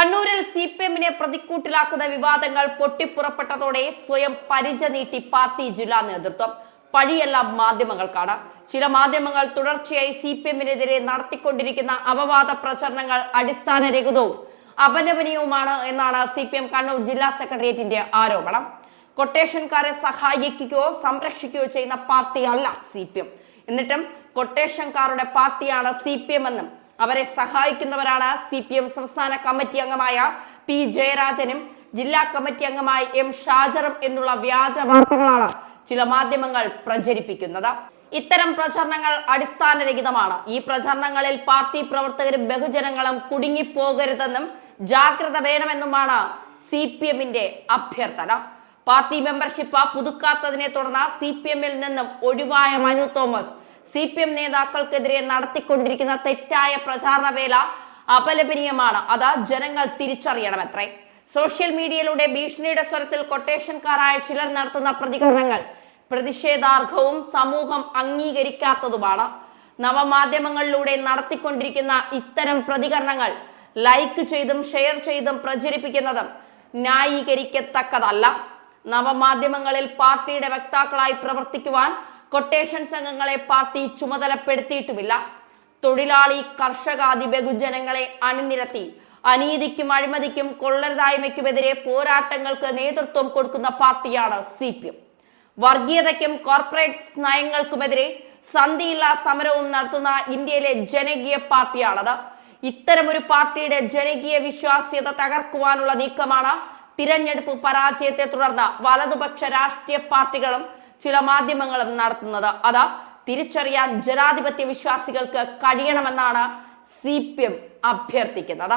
കണ്ണൂരിൽ CPM-നെ പ്രതിക്കൂട്ടിലാക്കുന്ന വിവാദങ്ങൾ പൊട്ടിപ്പുറപ്പെട്ടതോടെ സ്വയം പരിച നീട്ടി പാർട്ടി ജില്ലാ നേതൃത്വം. പഴിയെല്ലാം മാധ്യമങ്ങൾക്കാണ്. ചില മാധ്യമങ്ങൾ തുടർച്ചയായി CPM-നെതിരെ നടത്തിക്കൊണ്ടിരിക്കുന്ന അപവാദ പ്രചരണങ്ങൾ അടിസ്ഥാനരഹിതവും അപലപനീയവുമാണ് എന്നാണ് CPM കണ്ണൂർ ജില്ലാ സെക്രട്ടേറിയറ്റിന്റെ ആരോപണം. കൊട്ടേഷൻകാരെ സഹായിക്കുകയോ സംരക്ഷിക്കുകയോ ചെയ്യുന്ന പാർട്ടിയല്ല CPM. എന്നിട്ടും കൊട്ടേഷൻകാരുടെ പാർട്ടിയാണ് CPM എന്നും അവരെ സഹായിക്കുന്നവരാണ് CPM സംസ്ഥാന കമ്മിറ്റി അംഗമായ P ജയരാജനും ജില്ലാ കമ്മിറ്റി അംഗമായ M ഷാജറും എന്നുള്ള വ്യാജ വാർത്തകളാണ് ചില മാധ്യമങ്ങൾ പ്രചരിപ്പിക്കുന്നത്. ഇത്തരം പ്രചരണങ്ങൾ അടിസ്ഥാനരഹിതമാണ്. ഈ പ്രചരണങ്ങളിൽ പാർട്ടി പ്രവർത്തകരും ബഹുജനങ്ങളും കുടുങ്ങിപ്പോകരുതെന്നും ജാഗ്രത വേണമെന്നുമാണ് CPM-ന്റെ അഭ്യർത്ഥന. പാർട്ടി മെമ്പർഷിപ്പ് പുതുക്കാത്തതിനെ തുടർന്ന് CPM-ൽ നിന്നും ഒഴിവായ മനു തോമസ് CPM നേതാക്കൾക്കെതിരെ നടത്തിക്കൊണ്ടിരിക്കുന്ന തെറ്റായ പ്രചാരണ വേല അപലപനീയമാണ്. അത് ജനങ്ങൾ തിരിച്ചറിയണമത്രേ. സോഷ്യൽ മീഡിയയിലൂടെ ഭീഷണിയുടെ സ്വരത്തിൽ കൊട്ടേഷൻകാരായ ചിലർ നടത്തുന്ന പ്രതികരണങ്ങൾ പ്രതിഷേധാർഹവും സമൂഹം അംഗീകരിക്കാത്തതുമാണ്. നവമാധ്യമങ്ങളിലൂടെ നടത്തിക്കൊണ്ടിരിക്കുന്ന ഇത്തരം പ്രതികരണങ്ങൾ ലൈക്ക് ചെയ്തും ഷെയർ ചെയ്തും പ്രചരിപ്പിക്കുന്നതും ന്യായീകരിക്കത്തക്കതല്ല. നവമാധ്യമങ്ങളിൽ പാർട്ടിയുടെ വക്താക്കളായി പ്രവർത്തിക്കുവാൻ കൊട്ടേഷൻ സംഘങ്ങളെ പാർട്ടി ചുമതലപ്പെടുത്തിയിട്ടുമില്ല. തൊഴിലാളി കർഷകാദി ബഹുജനങ്ങളെ അണിനിരത്തി അനീതിക്കും അഴിമതിക്കും കൊള്ളരുതായ്മയ്ക്കുമെതിരെ പോരാട്ടങ്ങൾക്ക് നേതൃത്വം കൊടുക്കുന്ന പാർട്ടിയാണ് CPM. വർഗീയതയ്ക്കും കോർപ്പറേറ്റ് നയങ്ങൾക്കുമെതിരെ സന്ധിയില്ലാ സമരവും നടത്തുന്ന ഇന്ത്യയിലെ ജനകീയ പാർട്ടിയാണത്. ഇത്തരമൊരു പാർട്ടിയുടെ ജനകീയ വിശ്വാസ്യത തകർക്കുവാനുള്ള നീക്കമാണ് തിരഞ്ഞെടുപ്പ് പരാജയത്തെ തുടർന്ന് വലതുപക്ഷ രാഷ്ട്രീയ പാർട്ടികളും ചില മാധ്യമങ്ങളും നടത്തുന്നത്. അത് തിരിച്ചറിയാൻ ജനാധിപത്യ വിശ്വാസികൾക്ക് കഴിയണമെന്നാണ് CPM അഭ്യർത്ഥിക്കുന്നത്.